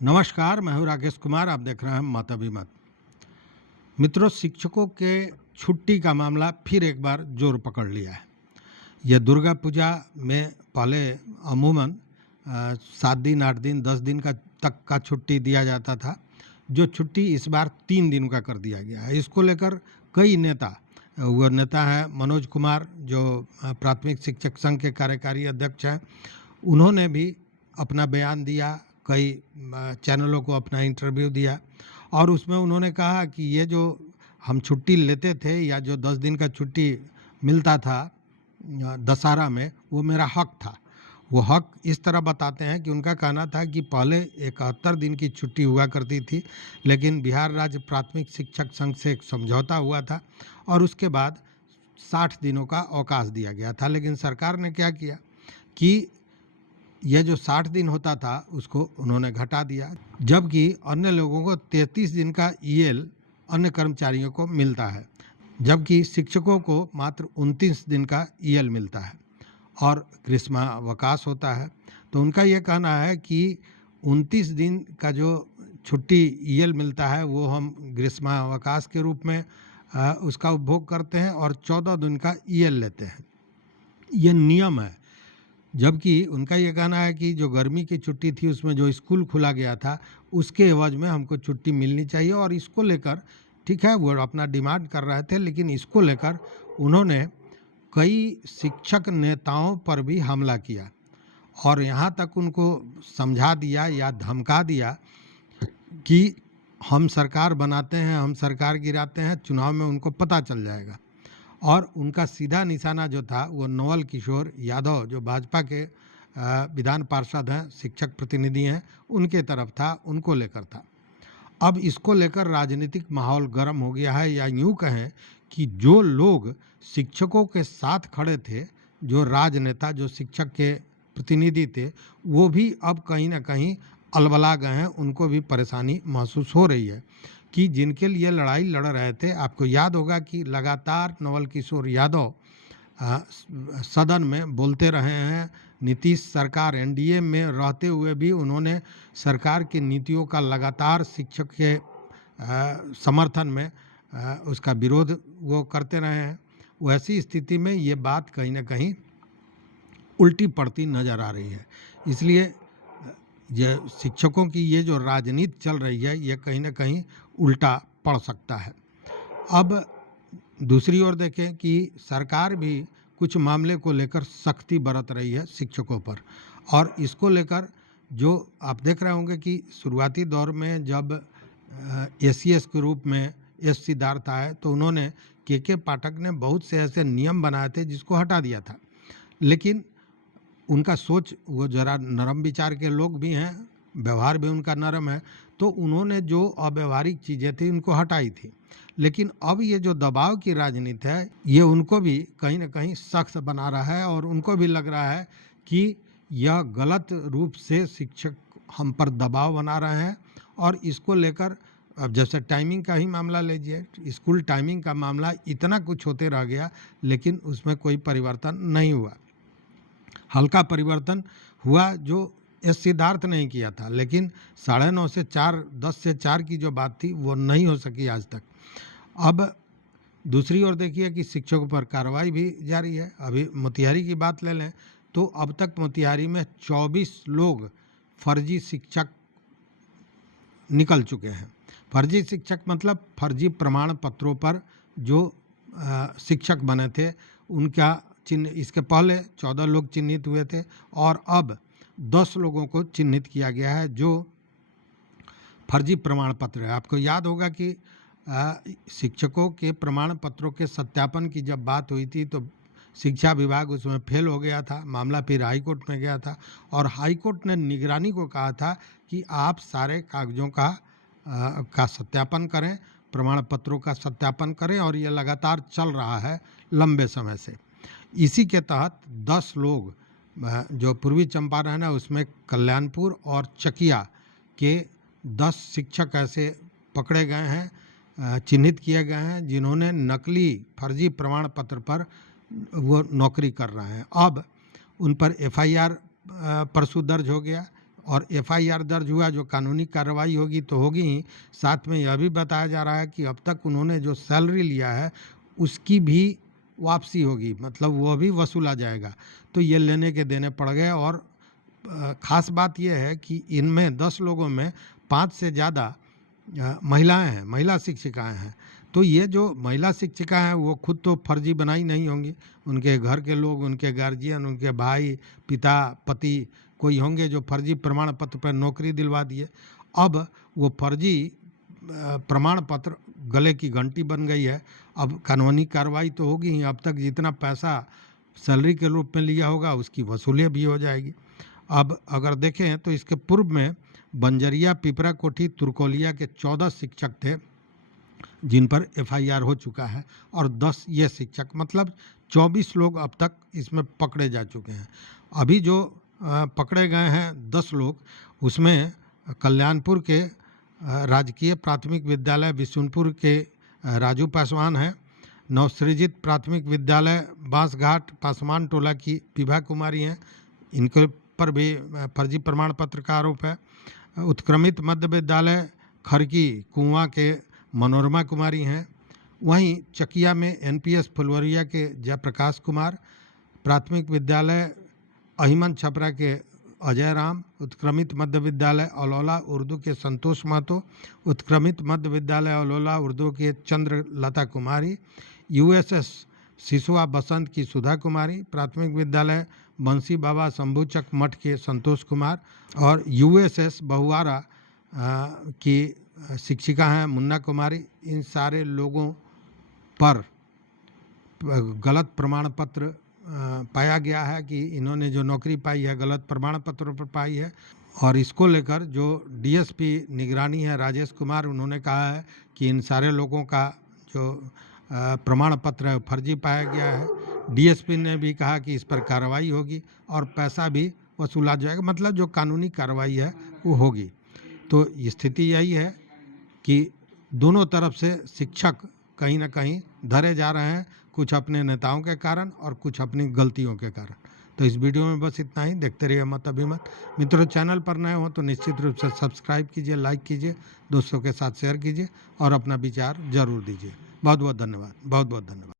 नमस्कार, मैं हूँ राकेश कुमार। आप देख रहे हैं मत अभिमत। मित्रों, शिक्षकों के छुट्टी का मामला फिर एक बार जोर पकड़ लिया है। ये दुर्गा पूजा में पहले अमूमन 7 दिन, 8 दिन, 10 दिन का तक का छुट्टी दिया जाता था, जो छुट्टी इस बार 3 दिन का कर दिया गया है। इसको लेकर कई नेता, वो नेता है मनोज कुमार, जो प्राथमिक शिक्षक संघ के कार्यकारी अध्यक्ष हैं, उन्होंने भी अपना बयान दिया, कई चैनलों को अपना इंटरव्यू दिया और उसमें उन्होंने कहा कि ये जो हम छुट्टी लेते थे या जो 10 दिन का छुट्टी मिलता था दशहरा में, वो मेरा हक था। वो हक इस तरह बताते हैं कि उनका कहना था कि पहले 71 दिन की छुट्टी हुआ करती थी, लेकिन बिहार राज्य प्राथमिक शिक्षक संघ से एक समझौता हुआ था और उसके बाद 60 दिनों का अवकाश दिया गया था। लेकिन सरकार ने क्या किया कि ये जो 60 दिन होता था उसको उन्होंने घटा दिया, जबकि अन्य लोगों को 33 दिन का ईएल अन्य कर्मचारियों को मिलता है, जबकि शिक्षकों को मात्र 29 दिन का ईएल मिलता है और ग्रीष्मावकाश होता है। तो उनका ये कहना है कि 29 दिन का जो छुट्टी ईएल मिलता है वो हम ग्रीष्मावकाश के रूप में उसका उपभोग करते हैं और 14 दिन का ईएल लेते हैं। ये नियम है। जबकि उनका ये कहना है कि जो गर्मी की छुट्टी थी उसमें जो स्कूल खुला गया था उसके एवज में हमको छुट्टी मिलनी चाहिए और इसको लेकर, ठीक है, वो अपना डिमांड कर रहे थे, लेकिन इसको लेकर उन्होंने कई शिक्षक नेताओं पर भी हमला किया और यहाँ तक उनको समझा दिया या धमका दिया कि हम सरकार बनाते हैं, हम सरकार गिराते हैं, चुनाव में उनको पता चल जाएगा। और उनका सीधा निशाना जो था वो नवल किशोर यादव, जो भाजपा के विधान पार्षद हैं, शिक्षक प्रतिनिधि हैं, उनके तरफ था, उनको लेकर था। अब इसको लेकर राजनीतिक माहौल गर्म हो गया है, या यूँ कहें कि जो लोग शिक्षकों के साथ खड़े थे, जो राजनेता, जो शिक्षक के प्रतिनिधि थे, वो भी अब कहीं ना कहीं अलबला गए हैं। उनको भी परेशानी महसूस हो रही है कि जिनके लिए लड़ाई लड़ रहे थे। आपको याद होगा कि लगातार नवल किशोर यादव सदन में बोलते रहे हैं। नीतीश सरकार एनडीए में रहते हुए भी उन्होंने सरकार की नीतियों का लगातार शिक्षक के समर्थन में उसका विरोध वो करते रहे हैं। वैसी स्थिति में ये बात कहीं ना कहीं उल्टी पड़ती नज़र आ रही है। इसलिए ये शिक्षकों की ये जो राजनीति चल रही है, ये कहीं ना कहीं उल्टा पड़ सकता है। अब दूसरी ओर देखें कि सरकार भी कुछ मामले को लेकर सख्ती बरत रही है शिक्षकों पर, और इसको लेकर जो आप देख रहे होंगे कि शुरुआती दौर में जब एसीएस के रूप में एस सिद्धार्थ आए तो उन्होंने के पाठक ने बहुत से ऐसे नियम बनाए थे जिसको हटा दिया था, लेकिन उनका सोच, वो ज़रा नरम विचार के लोग भी हैं, व्यवहार भी उनका नरम है, तो उन्होंने जो अव्यवहारिक चीज़ें थी उनको हटाई थी। लेकिन अब ये जो दबाव की राजनीति है, ये उनको भी कहीं ना कहीं सख्त बना रहा है और उनको भी लग रहा है कि यह गलत रूप से शिक्षक हम पर दबाव बना रहे हैं। और इसको लेकर अब जैसे टाइमिंग का ही मामला लीजिए, स्कूल टाइमिंग का मामला, इतना कुछ होते रह गया लेकिन उसमें कोई परिवर्तन नहीं हुआ। हल्का परिवर्तन हुआ जो एस सिद्धार्थ नहीं किया था, लेकिन 9:30 से 4, 10 से 4 की जो बात थी वो नहीं हो सकी आज तक। अब दूसरी ओर देखिए कि शिक्षकों पर कार्रवाई भी जारी है। अभी मोतिहारी की बात ले लें तो अब तक मोतिहारी में 24 लोग फर्जी शिक्षक निकल चुके हैं। फर्जी शिक्षक मतलब फर्जी प्रमाण पत्रों पर जो शिक्षक बने थे उनका चिन्ह, इसके पहले 14 लोग चिन्हित हुए थे और अब 10 लोगों को चिन्हित किया गया है जो फर्जी प्रमाण पत्र है। आपको याद होगा कि शिक्षकों के प्रमाण पत्रों के सत्यापन की जब बात हुई थी तो शिक्षा विभाग उसमें फेल हो गया था, मामला फिर हाई कोर्ट में गया था और हाई कोर्ट ने निगरानी को कहा था कि आप सारे कागजों का सत्यापन करें, प्रमाण पत्रों का सत्यापन करें, और ये लगातार चल रहा है लंबे समय से। इसी के तहत 10 लोग, जो पूर्वी चंपारण है उसमें कल्याणपुर और चकिया के 10 शिक्षक ऐसे पकड़े गए हैं, चिन्हित किए गए हैं, जिन्होंने नकली फर्जी प्रमाण पत्र पर वो नौकरी कर रहे हैं। अब उन पर एफआईआर परसों दर्ज हो गया और एफआईआर दर्ज हुआ, जो कानूनी कार्रवाई होगी तो होगी ही। साथ में यह भी बताया जा रहा है कि अब तक उन्होंने जो सैलरी लिया है उसकी भी वापसी होगी, मतलब वह भी वसूला जाएगा। तो ये लेने के देने पड़ गए। और ख़ास बात यह है कि इनमें 10 लोगों में 5 से ज़्यादा महिलाएं हैं, महिला शिक्षिकाएं हैं। तो ये जो महिला शिक्षिका हैं वो खुद तो फर्जी बनाई नहीं होंगी, उनके घर के लोग, उनके गार्जियन, उनके भाई, पिता, पति कोई होंगे जो फर्जी प्रमाण पत्र पर नौकरी दिलवा दिए। अब वो फर्जी प्रमाण पत्र गले की घंटी बन गई है। अब कानूनी कार्रवाई तो होगी ही, अब तक जितना पैसा सैलरी के रूप में लिया होगा उसकी वसूली भी हो जाएगी। अब अगर देखें तो इसके पूर्व में बंजरिया, पिपरा कोठी, तुर्कोलिया के 14 शिक्षक थे जिन पर एफआईआर हो चुका है, और 10 ये शिक्षक, मतलब 24 लोग अब तक इसमें पकड़े जा चुके हैं। अभी जो पकड़े गए हैं 10 लोग, उसमें कल्याणपुर के राजकीय प्राथमिक विद्यालय बिशुनपुर के राजू पासवान हैं, नवसृजित प्राथमिक विद्यालय बांसघाट पासवान टोला की विभा कुमारी हैं, इनके पर भी फर्जी प्रमाण पत्र का आरोप है। उत्क्रमित मध्य विद्यालय खरकी कुआं के मनोरमा कुमारी हैं। वहीं चकिया में एनपीएस फुलवरिया के जयप्रकाश कुमार, प्राथमिक विद्यालय अहिमन छपरा के अजय राम, उत्क्रमित मध्य विद्यालय अलौला उर्दू के संतोष महतो, उत्क्रमित मध्य विद्यालय अलौला उर्दू के चंद्रलता कुमारी, यूएसएस सिसुआ बसंत की सुधा कुमारी, प्राथमिक विद्यालय बंसी बाबा शंभूचक मठ के संतोष कुमार, और यूएसएस बहुआरा की शिक्षिका हैं मुन्ना कुमारी। इन सारे लोगों पर गलत प्रमाण पत्र पाया गया है कि इन्होंने जो नौकरी पाई है गलत प्रमाण पत्रों पर पाई है। और इसको लेकर जो डीएसपी निगरानी है राजेश कुमार, उन्होंने कहा है कि इन सारे लोगों का जो प्रमाण पत्र है फर्जी पाया गया है। डीएसपी ने भी कहा कि इस पर कार्रवाई होगी और पैसा भी वसूला जाएगा, मतलब जो कानूनी कार्रवाई है वो होगी। तो स्थिति यही है कि दोनों तरफ से शिक्षक कहीं ना कहीं धरे जा रहे हैं, कुछ अपने नेताओं के कारण और कुछ अपनी गलतियों के कारण। तो इस वीडियो में बस इतना ही। देखते रहिए मत अभिमत। मित्रों, चैनल पर नए हो तो निश्चित रूप से सब्सक्राइब कीजिए, लाइक कीजिए, दोस्तों के साथ शेयर कीजिए और अपना विचार जरूर दीजिए। बहुत बहुत धन्यवाद, बहुत बहुत धन्यवाद।